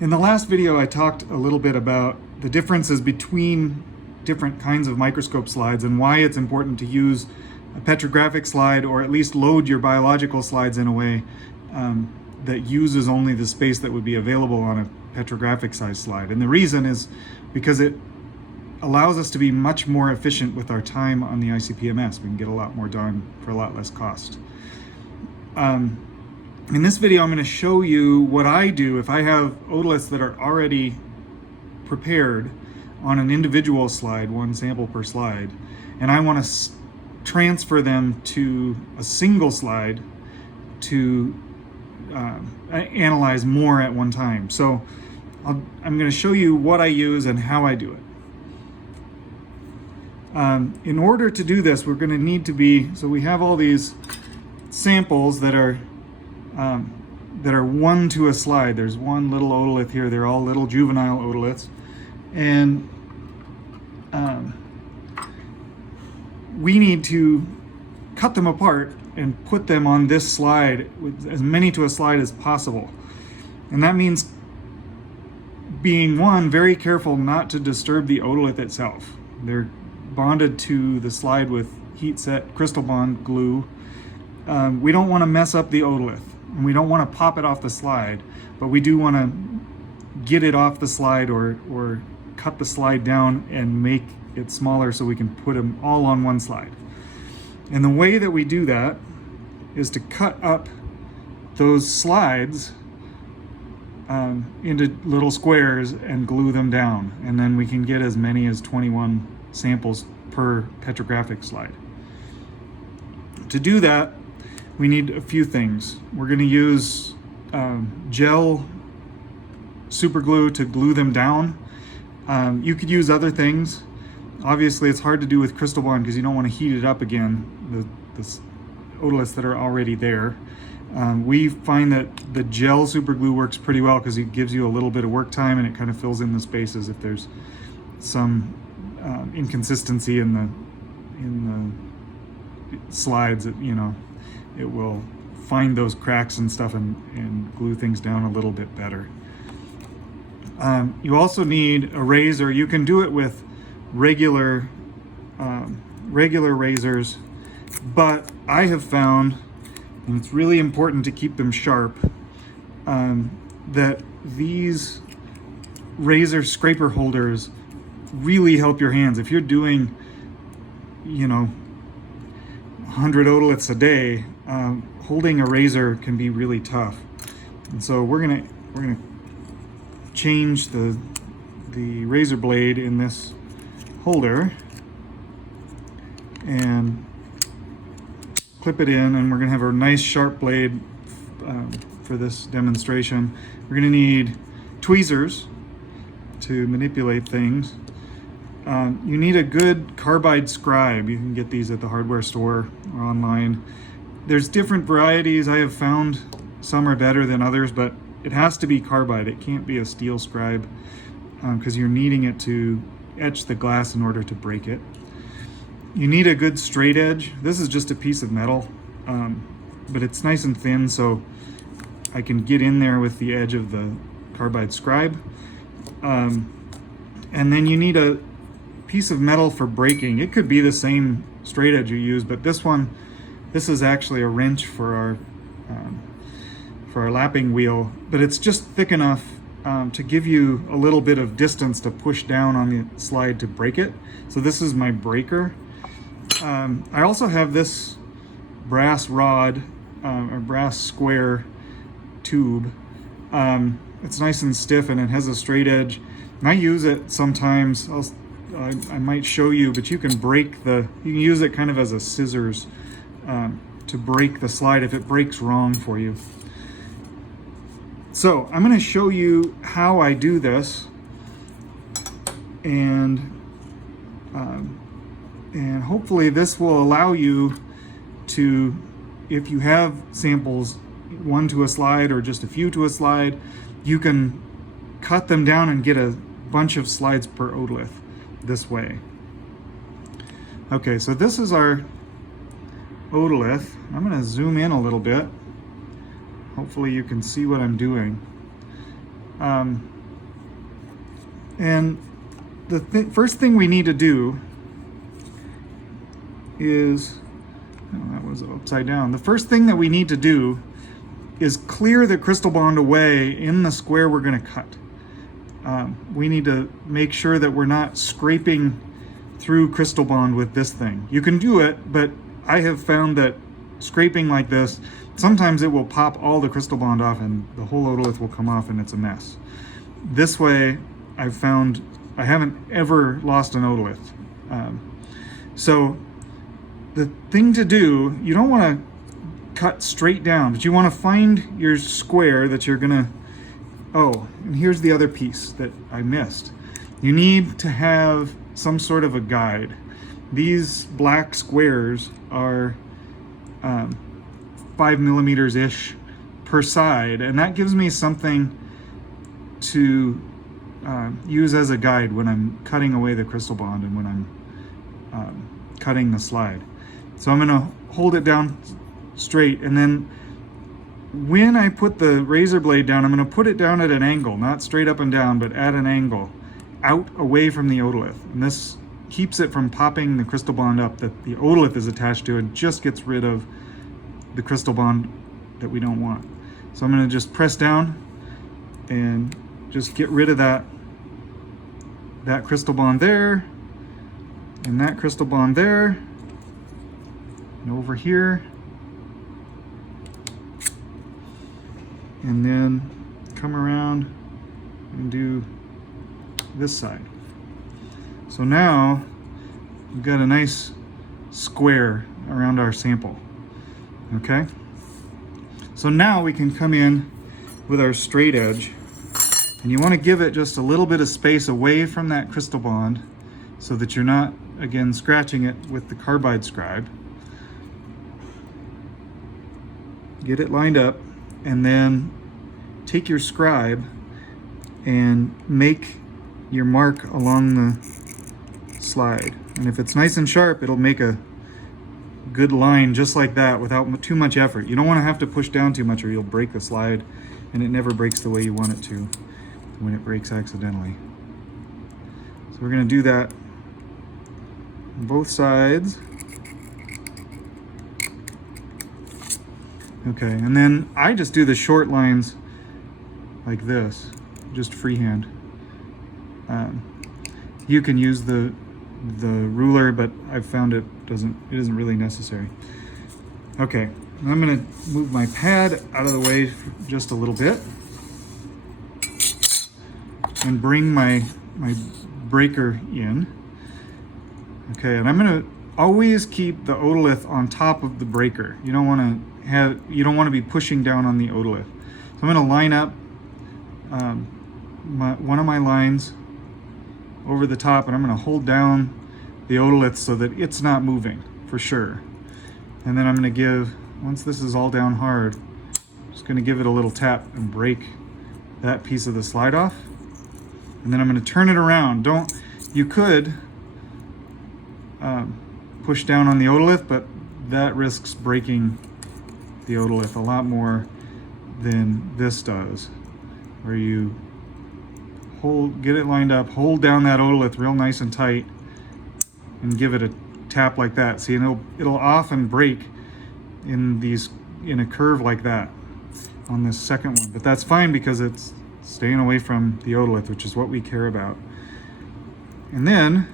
In the last video, I talked a little bit about the differences between different kinds of microscope slides and why it's important to use a petrographic slide, or at least load your biological slides in a way that uses only the space that would be available on a petrographic size slide. And the reason is because it allows us to be much more efficient with our time on the ICP-MS. We can get a lot more done for a lot less cost. In this video, I'm going to show you what I do if I have otoliths that are already prepared on an individual slide, one sample per slide, and I want to transfer them to a single slide to analyze more at one time. So I'm going to show you what I use and how I do it. In order to do this, we're going to need to be, so we have all these samples that are one to a slide. There's one little otolith here. They're all little juvenile otoliths. And we need to cut them apart and put them on this slide, with as many to a slide as possible. And that means being, one, very careful not to disturb the otolith itself. They're bonded to the slide with heat set crystal bond glue. We don't want to mess up the otolith, and we don't want to pop it off the slide, but we do want to get it off the slide or cut the slide down and make it smaller so we can put them all on one slide. And the way that we do that is to cut up those slides into little squares and glue them down, and then we can get as many as 21 samples per petrographic slide. To do that, we need a few things. We're going to use gel super glue to glue them down. You could use other things. Obviously, it's hard to do with crystal bond because you don't want to heat it up again, the otoliths that are already there. We find that the gel super glue works pretty well because it gives you a little bit of work time and it kind of fills in the spaces if there's some inconsistency in the slides. It will find those cracks and stuff and glue things down a little bit better. You also need a razor. You can do it with regular razors, but I have found, and it's really important to keep them sharp, that these razor scraper holders really help your hands. If you're doing 100 otoliths a day, holding a razor can be really tough. And so we're gonna change the razor blade in this holder and clip it in, and we're gonna have a nice sharp blade for this demonstration. We're gonna need tweezers to manipulate things. You need a good carbide scribe. You can get these at the hardware store or online. There's different varieties. I have found some are better than others, but it has to be carbide. It can't be a steel scribe because you're needing it to etch the glass in order to break it. You need a good straight edge. This is just a piece of metal, but it's nice and thin, so I can get in there with the edge of the carbide scribe. And then you need a piece of metal for breaking. It could be the same straight edge you use, but this is actually a wrench for our lapping wheel, but it's just thick enough to give you a little bit of distance to push down on the slide to break it. So this is my breaker. I also have this brass rod or brass square tube. It's nice and stiff and it has a straight edge, and I use it sometimes. I might show you, but you can use it kind of as a scissors to break the slide if it breaks wrong for you. So I'm going to show you how I do this, and hopefully this will allow you to, if you have samples one to a slide or just a few to a slide, you can cut them down and get a bunch of slides per otolith this way. Okay, so this is our otolith. I'm going to zoom in a little bit. Hopefully you can see what I'm doing. And the first thing we need to do is, oh, that was upside down. The first thing that we need to do is clear the crystal bond away in the square we're going to cut. We need to make sure that we're not scraping through crystal bond with this thing. You can do it, but I have found that scraping like this, sometimes it will pop all the crystal bond off and the whole otolith will come off and it's a mess. This way, I've found I haven't ever lost an otolith. So the thing to do, you don't want to cut straight down, but you want to find your square that you're gonna, oh, and here's the other piece that I missed. You need to have some sort of a guide. These black squares are 5 millimeters-ish per side, and that gives me something to use as a guide when I'm cutting away the crystal bond and when I'm cutting the slide. So I'm gonna hold it down straight, and then when I put the razor blade down, I'm gonna put it down at an angle, not straight up and down, but at an angle, out away from the otolith. And this keeps it from popping the crystal bond up that the otolith is attached to, and just gets rid of the crystal bond that we don't want. So I'm gonna just press down and just get rid of that crystal bond there, and that crystal bond there, and over here, and then come around and do this side. So now we've got a nice square around our sample. Okay, so now we can come in with our straight edge, and you want to give it just a little bit of space away from that crystal bond so that you're not, again, scratching it with the carbide scribe. Get it lined up, and then take your scribe and make your mark along the slide. And if it's nice and sharp, it'll make a good line just like that without too much effort. You don't want to have to push down too much or you'll break the slide, and it never breaks the way you want it to when it breaks accidentally. So we're going to do that on both sides. Okay, and then I just do the short lines like this, just freehand. You can use the ruler, but I've found it isn't really necessary. Okay, I'm gonna move my pad out of the way just a little bit and bring my breaker in. Okay, and I'm gonna always keep the otolith on top of the breaker. You don't want to be pushing down on the otolith. So I'm going to line up one of my lines over the top, and I'm going to hold down the otolith so that it's not moving for sure. And then I'm going to give, once this is all down hard, I'm just going to give it a little tap and break that piece of the slide off. And then I'm going to turn it around. You could push down on the otolith, but that risks breaking the otolith a lot more than this does, where you get it lined up, hold down that otolith real nice and tight, and give it a tap like that. See, and it'll often break in a curve like that on this second one, but that's fine because it's staying away from the otolith, which is what we care about. And then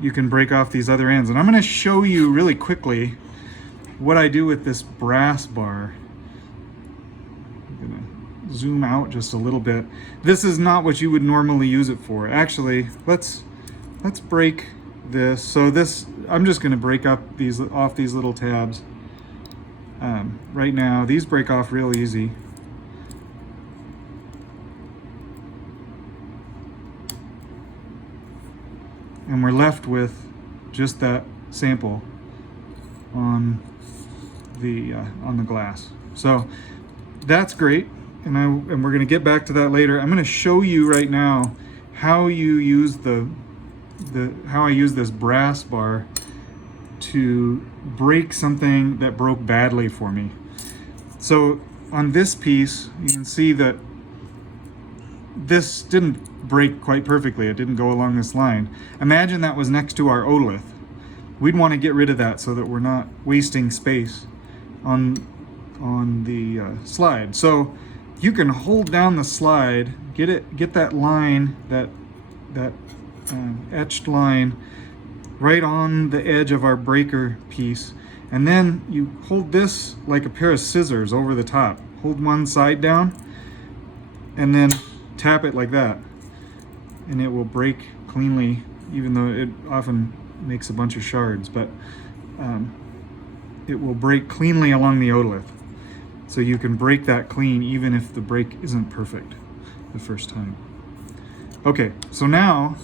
you can break off these other ends, and I'm going to show you really quickly what I do with this brass bar. I'm going to zoom out just a little bit. This is not what you would normally use it for. Actually, let's break this. So this, I'm just going to break up off these little tabs. Right now, these break off real easy. And we're left with just that sample on the glass. So that's great, and we're going to get back to that later. I'm going to show you right now how you use how I use this brass bar to break something that broke badly for me. So on this piece, you can see that this didn't break quite perfectly. It didn't go along this line. Imagine that was next to our otolith. We'd want to get rid of that so that we're not wasting space on the slide. So you can hold down the slide, get that line, that etched line right on the edge of our breaker piece, and then you hold this like a pair of scissors over the top. Hold one side down and then tap it like that, and it will break cleanly, even though it often makes a bunch of shards, but it will break cleanly along the otolith. So you can break that clean even if the break isn't perfect the first time. Okay, so now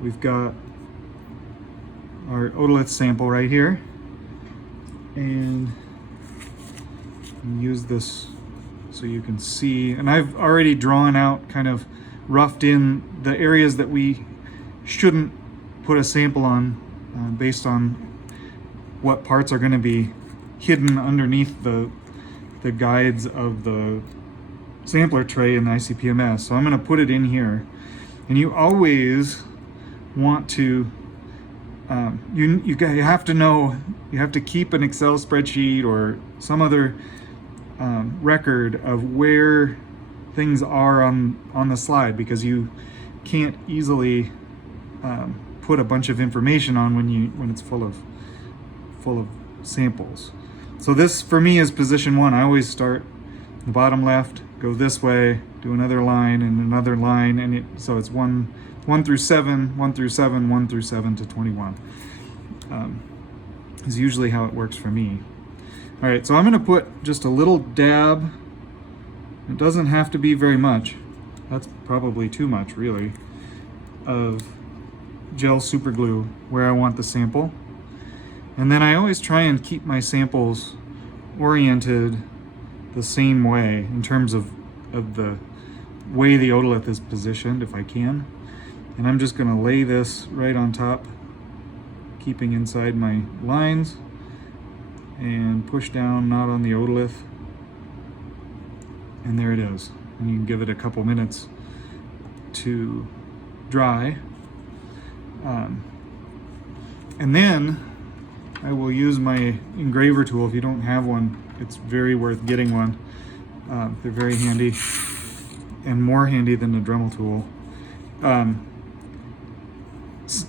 we've got our otolith sample right here, and use this so you can see. And I've already drawn out, kind of roughed in the areas that we shouldn't put a sample on based on what parts are going to be hidden underneath the guides of the sampler tray in the ICP-MS. So I'm going to put it in here, and you always want to you have to know, you have to keep an Excel spreadsheet or some other record of where things are on the slide, because you can't easily put a bunch of information on when it's full of samples. So this for me is position 1. I always start the bottom left, go this way, do another line and another line, and so it's 1 through 7, 1 through 7, 1 through 7 to 21. Is usually how it works for me. All right, so I'm going to put just a little dab. It doesn't have to be very much. That's probably too much, really, of gel super glue where I want the sample. And then I always try and keep my samples oriented the same way in terms of the way the otolith is positioned, if I can. And I'm just going to lay this right on top, keeping inside my lines, and push down, not on the otolith. And there it is. And you can give it a couple minutes to dry. And then I will use my engraver tool. If you don't have one, it's very worth getting one. They're very handy, and more handy than the Dremel tool.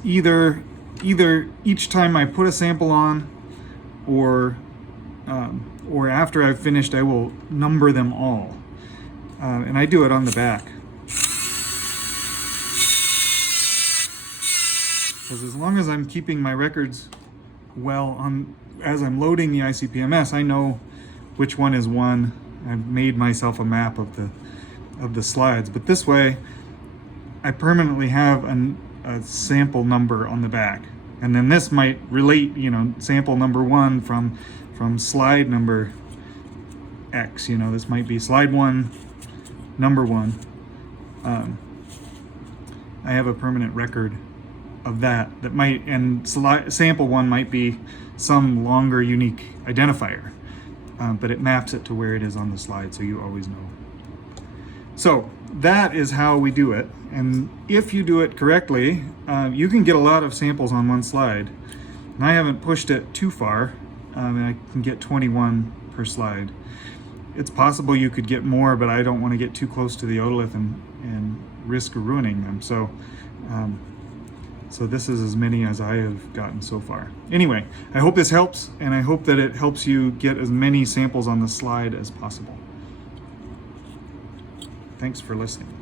Either each time I put a sample on, or after I've finished, I will number them all, and I do it on the back. Because as long as I'm keeping my records well on as I'm loading the ICP-MS, I know which one is one. I've made myself a map of the slides, but this way I permanently have a sample number on the back, and then this might relate, sample number 1 from slide number X. This might be slide 1, number 1. I have a permanent record of that might, and sample 1 might be some longer unique identifier, but it maps it to where it is on the slide, so you always know. So that is how we do it, and if you do it correctly, you can get a lot of samples on one slide. And I haven't pushed it too far, and I can get 21 per slide. It's possible you could get more, but I don't want to get too close to the otolith and risk ruining them. So this is as many as I have gotten so far. Anyway, I hope this helps, and I hope that it helps you get as many samples on the slide as possible. Thanks for listening.